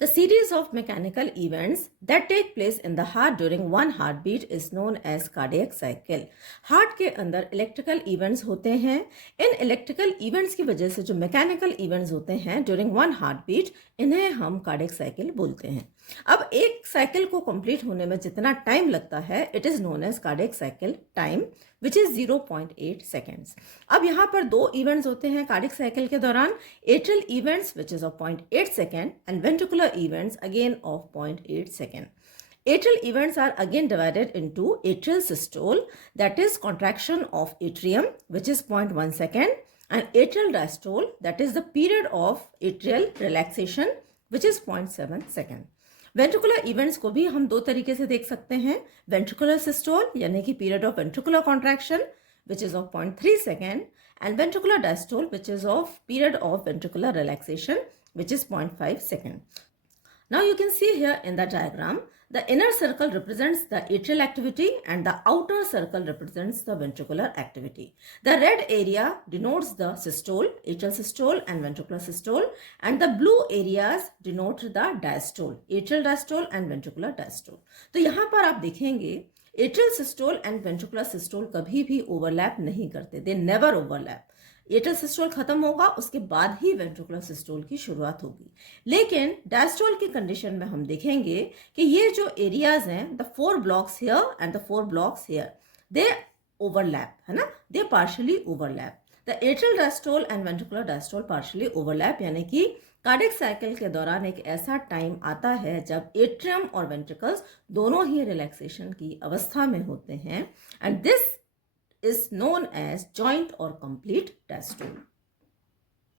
The series of mechanical events that take place in the heart during one heartbeat is known as cardiac cycle. Heart के अंदर electrical events होते हैं. In electrical events की वजह से जो mechanical events होते हैं ड्यूरिंग वन हार्टबीट, इन्हें हम कार्डियक साइकिल बोलते हैं. अब एक साइकिल को कंप्लीट होने में जितना टाइम लगता है, it is known as cardiac cycle time, which is 0.8 seconds. अब यहाँ पर दो इवेंट्स होते हैं कार्डियक साइकिल के दौरान. Atrial events which is of 0.8 second and ventricular events again of 0.8 second. Atrial events are again divided into atrial systole, that is contraction of atrium, which is 0.1 second, and atrial diastole, that is the period of atrial relaxation, which is 0.7 second. Ventricular events को भी हम दो तरीके से देख सकते हैं. Ventricular systole यानी कि period of ventricular contraction which is of 0.3 second, and ventricular diastole which is of period of ventricular relaxation which is 0.5 second. Now you can see here in the diagram, the inner circle represents the atrial activity and the outer circle represents the ventricular activity. The red area denotes the systole, atrial systole and ventricular systole, and the blue areas denote the diastole, atrial diastole and ventricular diastole. तो यहाँ पर आप देखेंगे atrial systole and ventricular systole कभी भी overlap नहीं करते. They never overlap. Atrial systole खत्म होगा, उसके बाद ही वेंट्रिकुलर सिस्टोल की शुरुआत होगी. लेकिन डायस्टोल की कंडीशन में हम देखेंगे कि ये जो एरियाज हैं, the 4 blocks here and the 4 blocks here, they overlap, है ना, they partially overlap. The atrial diastole and ventricular diastole partially overlap, यानी कि कार्डियक साइकिल के दौरान एक ऐसा टाइम आता है जब एट्रियम और वेंट्रिकल्स दोनों ही रिलैक्सेशन की अवस्था में होते हैं, and this is known as joint or complete diastole.